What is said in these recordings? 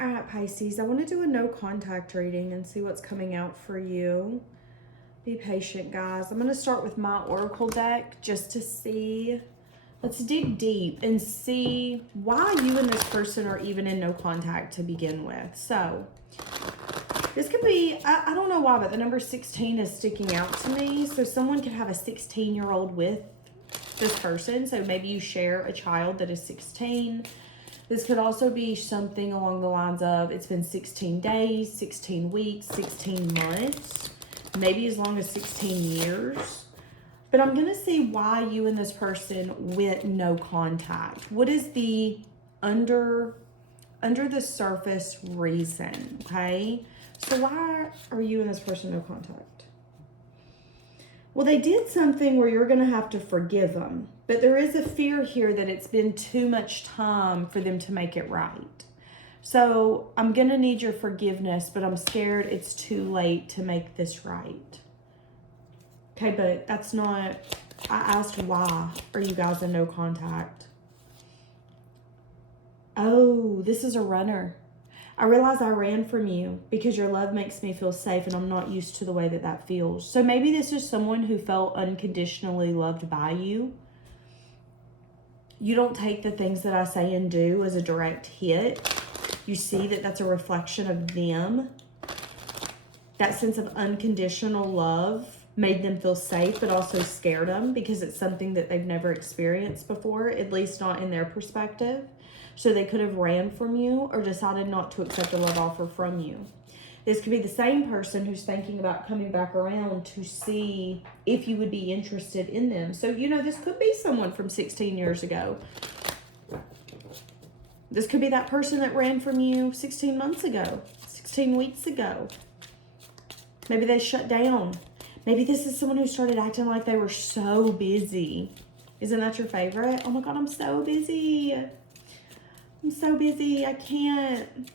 All right, Pisces, I want to do a no contact reading and see what's coming out for you. Be patient, guys. I'm going to start with my Oracle deck just to see. Let's dig deep and see why you and this person are even in no contact to begin with. So, this could be, I don't know why, but the number 16 is sticking out to me. So, someone could have a 16-year-old with this person. So, maybe you share a child that is 16. This could also be something along the lines of it's been 16 days, 16 weeks, 16 months, maybe as long as 16 years. But I'm going to see why you and this person went no contact. What is the under the surface reason, okay? So why are you and this person no contact? Well, they did something where you're going to have to forgive them. But there is a fear here that it's been too much time for them to make it right. So I'm going to need your forgiveness, but I'm scared it's too late to make this right. Okay, but that's not... I asked why are you guys in no contact? Oh, this is a runner. I realize I ran from you because your love makes me feel safe and I'm not used to the way that that feels. So maybe this is someone who felt unconditionally loved by you. You don't take the things that I say and do as a direct hit. You see that that's a reflection of them. That sense of unconditional love made them feel safe, but also scared them because it's something that they've never experienced before, at least not in their perspective. So they could have ran from you or decided not to accept a love offer from you. This could be the same person who's thinking about coming back around to see if you would be interested in them. So, you know, this could be someone from 16 years ago. This could be that person that ran from you 16 months ago, 16 weeks ago. Maybe they shut down. Maybe this is someone who started acting like they were so busy. Isn't that your favorite? Oh my God, I'm so busy. I'm so busy. I can't.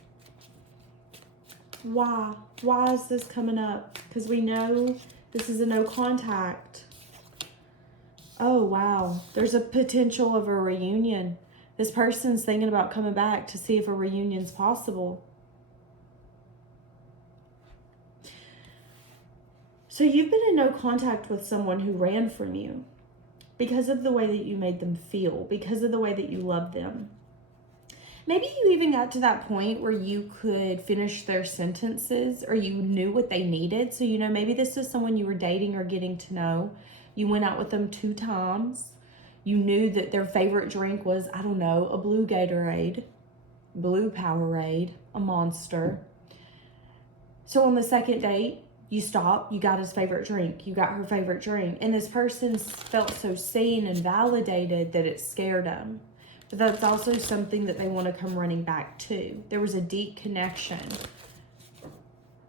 Why? Why is this coming up? Because we know this is a no contact. Oh, wow. There's a potential of a reunion. This person's thinking about coming back to see if a reunion's possible. So you've been in no contact with someone who ran from you because of the way that you made them feel, because of the way that you loved them. Maybe you even got to that point where you could finish their sentences or you knew what they needed. So, you know, maybe this is someone you were dating or getting to know. You went out with them 2 times. You knew that their favorite drink was, I don't know, a blue Gatorade, blue Powerade, a Monster. So on the second date, you stopped, you got his favorite drink, you got her favorite drink, and this person felt so seen and validated that it scared them. But that's also something that they want to come running back to. There was a deep connection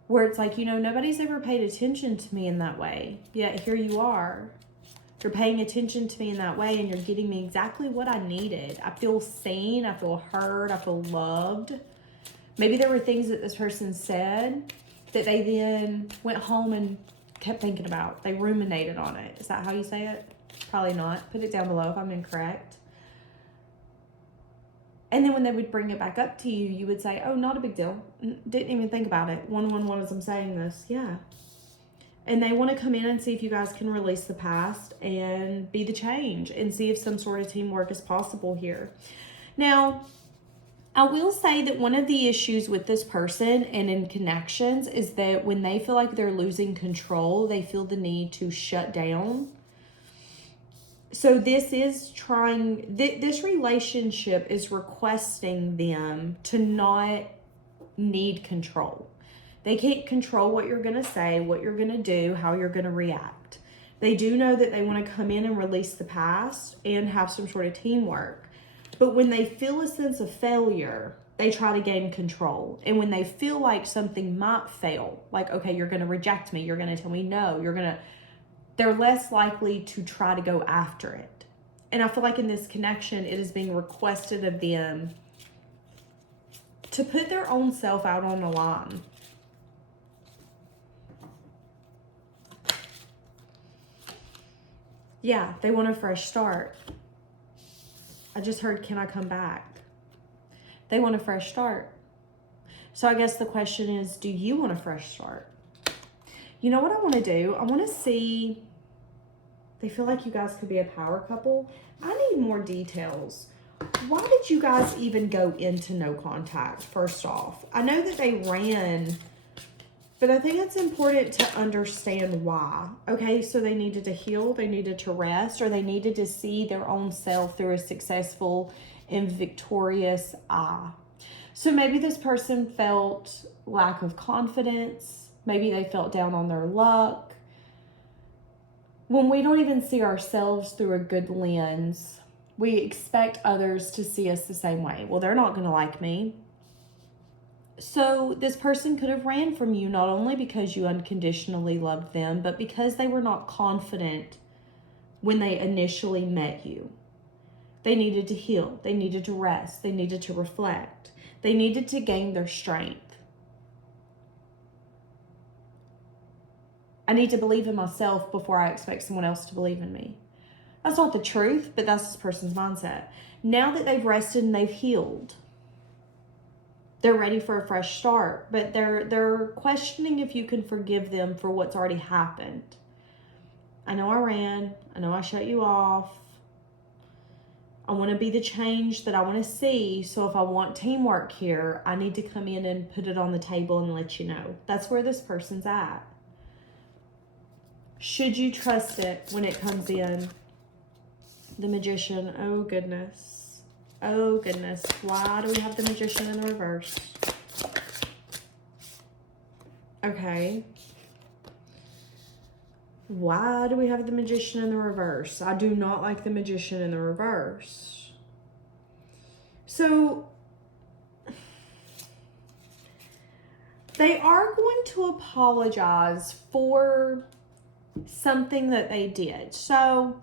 where it's like, you know, nobody's ever paid attention to me in that way, yet here you are. You're paying attention to me in that way and you're getting me exactly what I needed. I feel seen, I feel heard, I feel loved. Maybe there were things that this person said that they then went home and kept thinking about. They ruminated on it. Is that how you say it? Probably not. Put it down below if I'm incorrect. And then when they would bring it back up to you, you would say, oh, not a big deal. Didn't even think about it. 111 as I'm saying this. Yeah. And they want to come in and see if you guys can release the past and be the change and see if some sort of teamwork is possible here. Now, I will say that one of the issues with this person and in connections is that when they feel like they're losing control, they feel the need to shut down. So this is this relationship is requesting them to not need control. They can't control what you're going to say, what you're going to do, how you're going to react. They do know that they want to come in and release the past and have some sort of teamwork. But when they feel a sense of failure, they try to gain control. And when they feel like something might fail, like, okay, you're going to reject me, you're going to tell me no, they're less likely to try to go after it. And I feel like in this connection, it is being requested of them to put their own self out on the line. Yeah, they want a fresh start. I just heard, can I come back? They want a fresh start. So I guess the question is, do you want a fresh start? You know what I want to do? I want to see, they feel like you guys could be a power couple. I need more details. Why did you guys even go into no contact, first off? I know that they ran, but I think it's important to understand why. Okay, so they needed to heal, they needed to rest, or they needed to see their own self through a successful and victorious eye. So maybe this person felt lack of confidence. Maybe they felt down on their luck. When we don't even see ourselves through a good lens, we expect others to see us the same way. Well, they're not going to like me. So this person could have ran from you not only because you unconditionally loved them, but because they were not confident when they initially met you. They needed to heal. They needed to rest. They needed to reflect. They needed to gain their strength. I need to believe in myself before I expect someone else to believe in me. That's not the truth, but that's this person's mindset. Now that they've rested and they've healed, they're ready for a fresh start, but they're questioning if you can forgive them for what's already happened. I know I ran. I know I shut you off. I want to be the change that I want to see. So if I want teamwork here, I need to come in and put it on the table and let you know. That's where this person's at. Should you trust it when it comes in? The Magician. Oh, goodness. Oh, goodness. Why do we have the Magician in the reverse? Okay. Why do we have the Magician in the reverse? I do not like the Magician in the reverse. So, they are going to apologize for something that they did. So,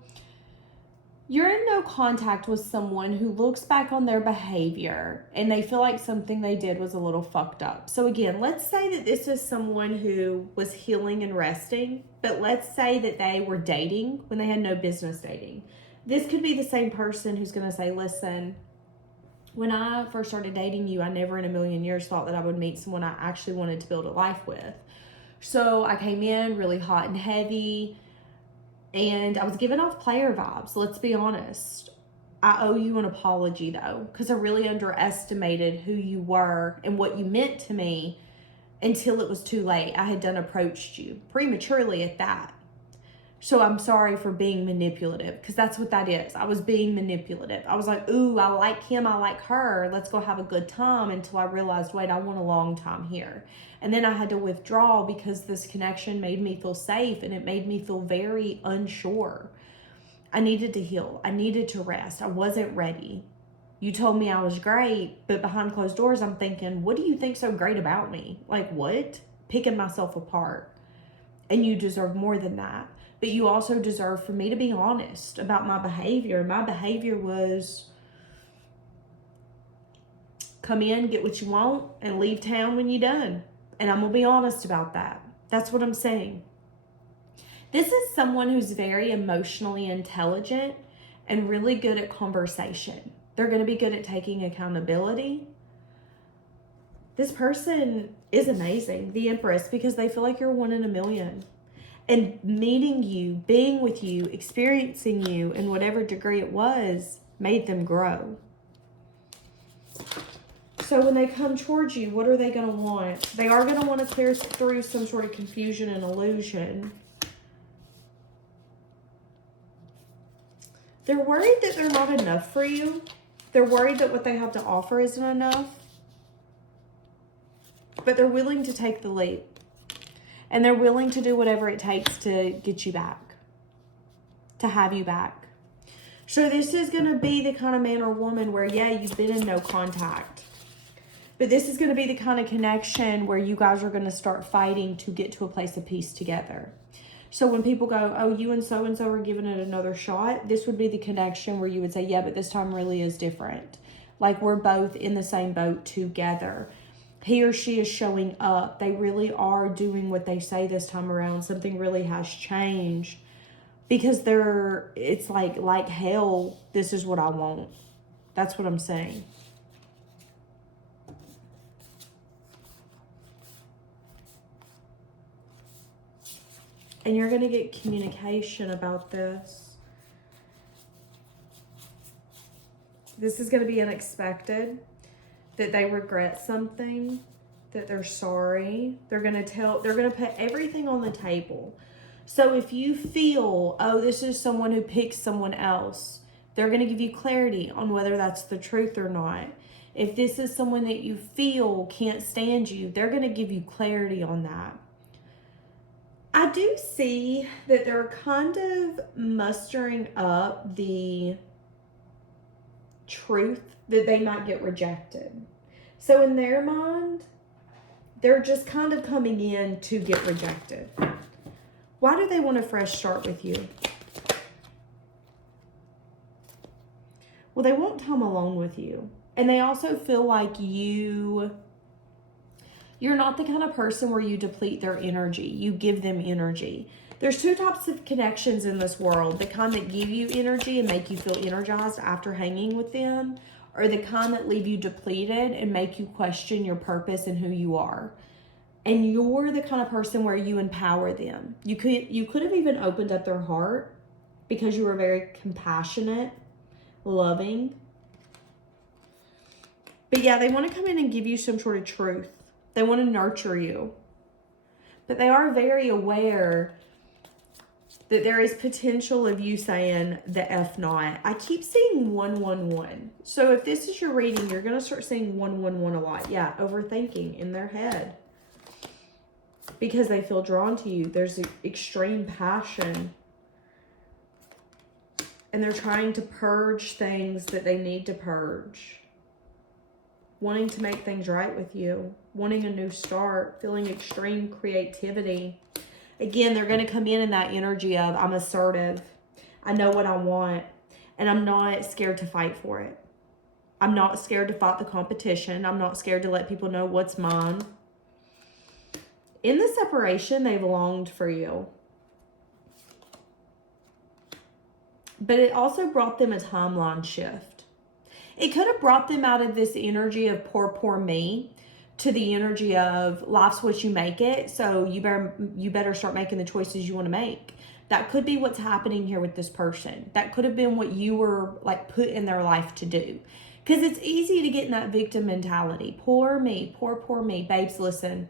you're in no contact with someone who looks back on their behavior and they feel like something they did was a little fucked up. So again, let's say that this is someone who was healing and resting, but let's say that they were dating when they had no business dating. This could be the same person who's going to say, listen, when I first started dating you, I never in a million years thought that I would meet someone I actually wanted to build a life with. So I came in really hot and heavy, and I was giving off player vibes, let's be honest. I owe you an apology, though, because I really underestimated who you were and what you meant to me until it was too late. I had done approached you prematurely at that. So I'm sorry for being manipulative, because that's what that is. I was being manipulative. I was like, ooh, I like him, I like her. Let's go have a good time, until I realized, wait, I want a long time here. And then I had to withdraw because this connection made me feel safe and it made me feel very unsure. I needed to heal. I needed to rest. I wasn't ready. You told me I was great, but behind closed doors, I'm thinking, what do you think so great about me? Like what? Picking myself apart. And you deserve more than that. But you also deserve for me to be honest about my behavior. My behavior was come in, get what you want, and leave town when you're done. And I'm going to be honest about that. That's what I'm saying. This is someone who's very emotionally intelligent and really good at conversation. They're going to be good at taking accountability. This person is amazing, the Empress, because they feel like you're one in a million. And meeting you, being with you, experiencing you in whatever degree it was, made them grow. So when they come towards you, what are they going to want? They are going to want to clear through some sort of confusion and illusion. They're worried that they're not enough for you. They're worried that what they have to offer isn't enough. But they're willing to take the leap. And they're willing to do whatever it takes to get you back. To have you back. So this is going to be the kind of man or woman where, yeah, you've been in no contact. But this is going to be the kind of connection where you guys are going to start fighting to get to a place of peace together. So when people go, oh, you and so are giving it another shot, this would be the connection where you would say, yeah, but this time really is different. Like we're both in the same boat together. He or she is showing up. They really are doing what they say this time around. Something really has changed. Because it's like hell, this is what I want. That's what I'm saying. And you're going to get communication about this. This is going to be unexpected. That they regret something. That they're sorry. They're going to put everything on the table. So if you feel, oh, this is someone who picks someone else, they're going to give you clarity on whether that's the truth or not. If this is someone that you feel can't stand you, they're going to give you clarity on that. I do see that they're kind of mustering up the truth that they might get rejected. So in their mind, they're just kind of coming in to get rejected. Why do they want a fresh start with you? Well, they want time alone with you. And they also feel like you're not the kind of person where you deplete their energy. You give them energy. There's two types of connections in this world. The kind that give you energy and make you feel energized after hanging with them, or the kind that leave you depleted and make you question your purpose and who you are. And you're the kind of person where you empower them. You could have even opened up their heart because you were very compassionate, loving. But yeah, they want to come in and give you some sort of truth. They want to nurture you. But they are very aware that there is potential of you saying the F not. I keep seeing 111. So if this is your reading, you're going to start seeing 111 a lot. Yeah, overthinking in their head. Because they feel drawn to you. There's extreme passion. And they're trying to purge things that they need to purge. Wanting to make things right with you. Wanting a new start. Feeling extreme creativity. Again, they're going to come in that energy of, I'm assertive. I know what I want. And I'm not scared to fight for it. I'm not scared to fight the competition. I'm not scared to let people know what's mine. In the separation, they've longed for you. But it also brought them a timeline shift. It could have brought them out of this energy of poor me to the energy of life's what you make it. So you better start making the choices you want to make. That could be what's happening here with this person. That could have been what you were like put in their life to do. Because it's easy to get in that victim mentality. Poor me, poor me. Babes, listen.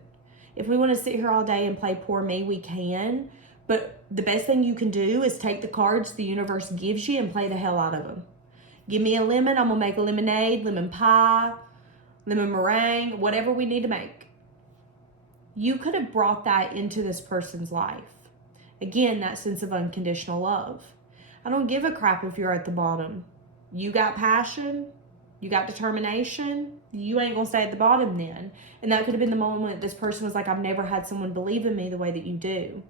If we want to sit here all day and play poor me, we can. But the best thing you can do is take the cards the universe gives you and play the hell out of them. Give me a lemon, I'm going to make a lemonade, lemon pie, lemon meringue, whatever we need to make. You could have brought that into this person's life. Again, that sense of unconditional love. I don't give a crap if you're at the bottom. You got passion, you got determination, you ain't going to stay at the bottom then. And that could have been the moment this person was like, I've never had someone believe in me the way that you do.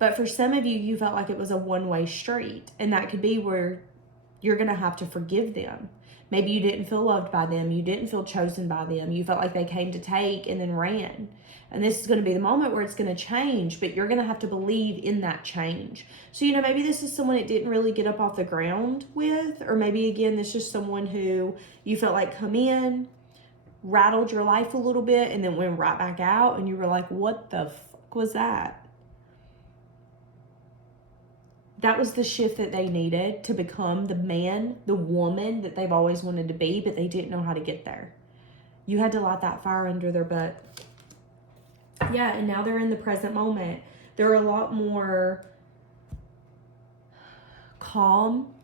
But for some of you, you felt like it was a one-way street. And that could be where you're going to have to forgive them. Maybe you didn't feel loved by them. You didn't feel chosen by them. You felt like they came to take and then ran. And this is going to be the moment where it's going to change, but you're going to have to believe in that change. So, maybe this is someone that didn't really get up off the ground with, or maybe again, this is someone who you felt like come in, rattled your life a little bit, and then went right back out. And you were like, what the fuck was that? That was the shift that they needed to become the man, the woman that they've always wanted to be, but they didn't know how to get there. You had to light that fire under their butt. Yeah, and now they're in the present moment. They're a lot more calm,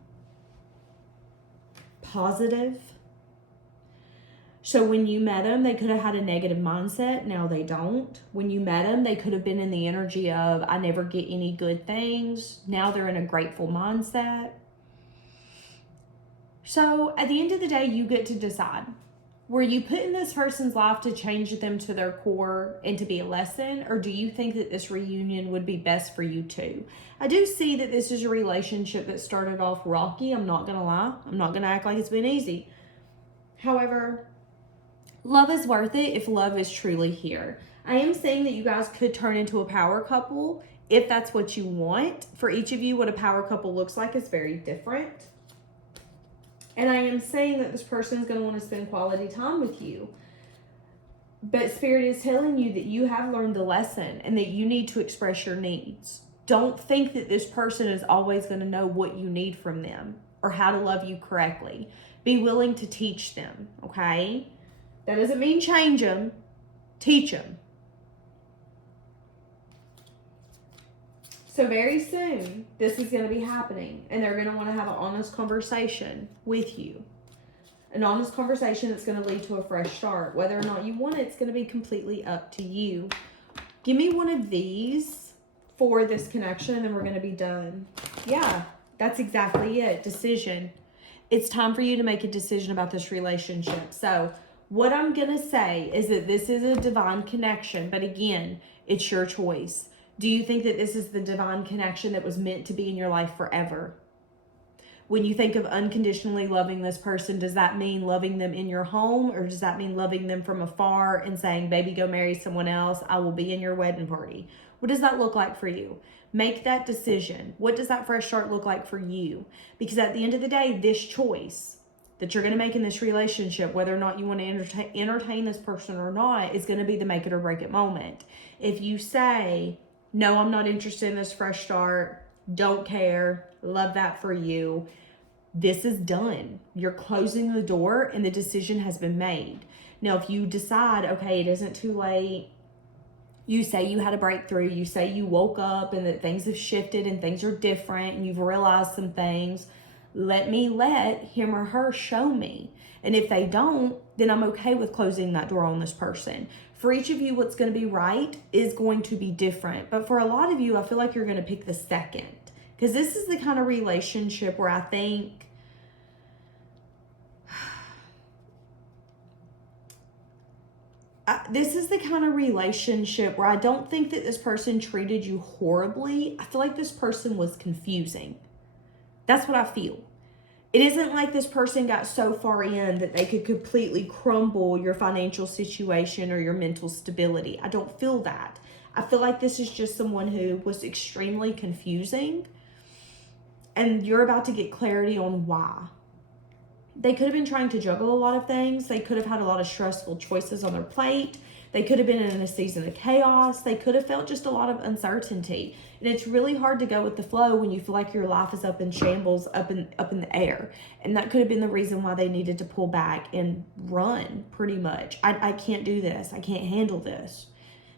positive. So when you met them, they could have had a negative mindset. Now they don't. When you met them, they could have been in the energy of, I never get any good things. Now they're in a grateful mindset. So at the end of the day, you get to decide. Were you put in this person's life to change them to their core and to be a lesson? Or do you think that this reunion would be best for you too? I do see that this is a relationship that started off rocky. I'm not going to lie. I'm not going to act like it's been easy. However, love is worth it if love is truly here. I am saying that you guys could turn into a power couple if that's what you want. For each of you, what a power couple looks like is very different. And I am saying that this person is going to want to spend quality time with you. But Spirit is telling you that you have learned the lesson and that you need to express your needs. Don't think that this person is always going to know what you need from them or how to love you correctly. Be willing to teach them, okay? That doesn't mean change them. Teach them. So very soon, this is going to be happening, and they're going to want to have an honest conversation with you. An honest conversation that's going to lead to a fresh start. Whether or not you want it, it's going to be completely up to you. Give me one of these for this connection, and then we're going to be done. Yeah, that's exactly it. Decision. It's time for you to make a decision about this relationship. So what I'm going to say is that this is a divine connection, but again, it's your choice. Do you think that this is the divine connection that was meant to be in your life forever? When you think of unconditionally loving this person, does that mean loving them in your home, or does that mean loving them from afar and saying, baby, go marry someone else, I will be in your wedding party? What does that look like for you? Make that decision. What does that fresh start look like for you? Because at the end of the day, this choice that you're going to make in this relationship, whether or not you want to entertain this person or not, is going to be the make it or break it moment. If you say, no, I'm not interested in this fresh start, don't care, love that for you, this is done. You're closing the door and the decision has been made. Now, if you decide, okay, it isn't too late, you say you had a breakthrough, you say you woke up and that things have shifted and things are different and you've realized some things, let him or her show me. And if they don't, then I'm okay with closing that door on this person. For each of you, what's going to be right is going to be different. But for a lot of you, I feel like you're going to pick the second. Because this is the kind of relationship where I think this is the kind of relationship where I don't think that this person treated you horribly. I feel like this person was confusing. That's what I feel. It isn't like this person got so far in that they could completely crumble your financial situation or your mental stability. I don't feel that. I feel like this is just someone who was extremely confusing, and you're about to get clarity on why. They could have been trying to juggle a lot of things. They could have had a lot of stressful choices on their plate. They could have been in a season of chaos. They could have felt just a lot of uncertainty. And it's really hard to go with the flow when you feel like your life is up in shambles, up in the air. And that could have been the reason why they needed to pull back and run, pretty much. I can't do this. I can't handle this.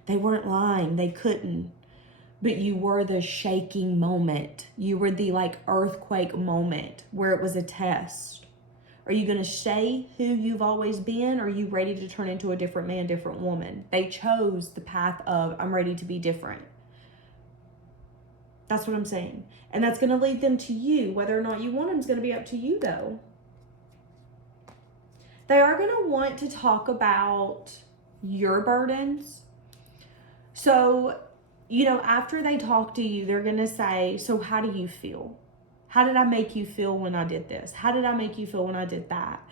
They weren't lying. They couldn't. But you were the shaking moment. You were the earthquake moment where it was a test. Are you going to stay who you've always been, or are you ready to turn into a different man, different woman? They chose the path of, I'm ready to be different. That's what I'm saying. And that's going to lead them to you. Whether or not you want them is going to be up to you, though. They are going to want to talk about your burdens. So, after they talk to you, they're going to say, so how do you feel? How did I make you feel when I did this? How did I make you feel when I did that?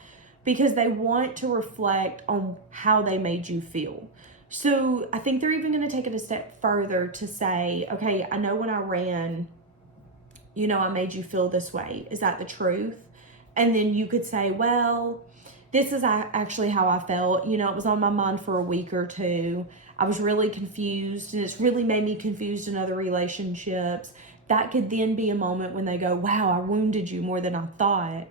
Because they want to reflect on how they made you feel. So I think they're even going to take it a step further to say, okay, I know when I ran, I made you feel this way. Is that the truth? And then you could say, well, this is actually how I felt. It was on my mind for a week or two. I was really confused, and it's really made me confused in other relationships. That could then be a moment when they go, wow, I wounded you more than I thought.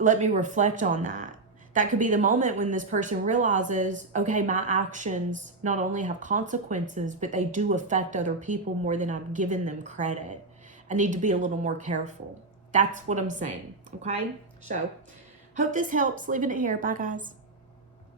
Let me reflect on that. That could be the moment when this person realizes, okay, my actions not only have consequences, but they do affect other people more than I've given them credit. I need to be a little more careful. That's what I'm saying, okay? So, hope this helps. Leaving it here. Bye, guys.